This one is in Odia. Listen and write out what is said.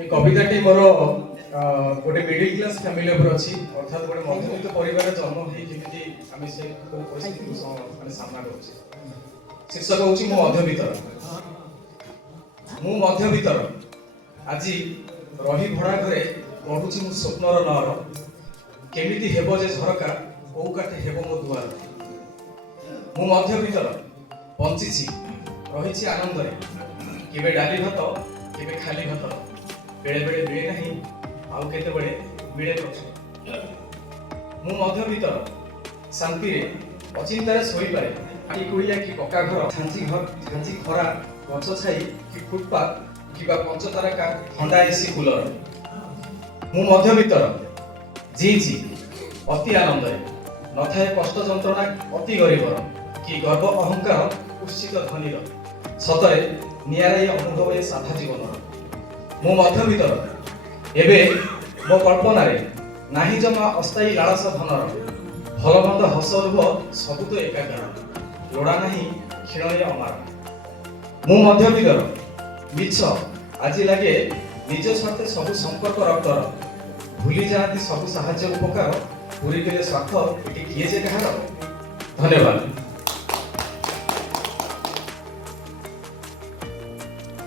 এই কবিতাটি মোর গোটে মিডিল ক্লাস ফ্যামিলি উপর ଅଛି অর্থাৎ গোটে মধ্যবিত্ত পরিবারে জন্ম হই যেମିତି আমি সে পরিস্থিতি মানে সামনা করছি। শীর্ষক হଉଛି ମୁଁ ମଧ୍ୟବିତ୍ତର। ମୁଁ ମଧ୍ୟବିତ୍ତର ଆଜି ରହି ଭଡ଼ା ଘରେ ପଢୁଛି ମୁଁ ସ୍ୱପ୍ନର ନଅର। କେମିତି ହେବ ଯେ ଝରକା କୋଉ କାଠେ ହେବ ମୋ ଦୁଆର। ମୁଁ ମଧ୍ୟବିତ୍ତର ବଞ୍ଚିଛି ରହିଛି ଆନନ୍ଦରେ। କେବେ ଡାଲି ଭାତ କେବେ ଖାଲି ଭାତ, ବେଳେ ବେଳେ ମିଳେ ନାହିଁ ଆଉ କେତେବେଳେ ମିଳେ ପ୍ରଚୁର। ମୁଁ ମଧ୍ୟବିତ୍ତର ଶାନ୍ତିରେ ଅଚିନ୍ତାରେ ଶୋଇପାରେ। ମାଟି କୁଡ଼ିଆ କି ପକ୍କା ଘର, ଝାଞ୍ଚି ଖରା, ଗଛ ଛାଇ କି ଫୁଟପାଥ କିମ୍ବା ପଞ୍ଚତାରକା ଥଣ୍ଡା ଏସି କୁଲର। ମୁଁ ମଧ୍ୟବିତ୍ତର ଜିଇଁଛି ଅତି ଆନନ୍ଦରେ। ନଥାଏ କଷ୍ଟ ଯନ୍ତ୍ରଣା ଅତି ଗରିବର, କି ଗର୍ବ ଅହଙ୍କାର ଉଚ୍ଚିତ ଧନୀର। ସତରେ ନିଆରା ଏ ଅନୁଭବ ଏ ସାଧା ଜୀବନର। ମୁଁ ମଧ୍ୟବିତ୍ତର ଏବେ ମୋ କଳ୍ପନାରେ ନାହିଁ ଜମା ଅସ୍ଥାୟୀ ଲାଳସା ଧନର। ଭଲ ମନ୍ଦ ହସ ଲୁହ ସବୁ ତ ଏକାକାର, ଲୋଡ଼ା ନାହିଁ କ୍ଷୀଣରେ ଅମାର। ମୁଁ ମଧ୍ୟବିତ୍ତର ମିଛ ଆଜି ଲାଗେ ନିଜ ସ୍ୱାର୍ଥେ ସବୁ ସମ୍ପର୍କ ରକ୍ତର। ଭୁଲି ଯାଆନ୍ତି ସବୁ ସାହାଯ୍ୟ ଉପକାର, ପୁରୀ ଦେଲେ ସ୍ୱାର୍ଥ ଏଠି କିଏ ଯେ କାହାର। ଧନ୍ୟବାଦ।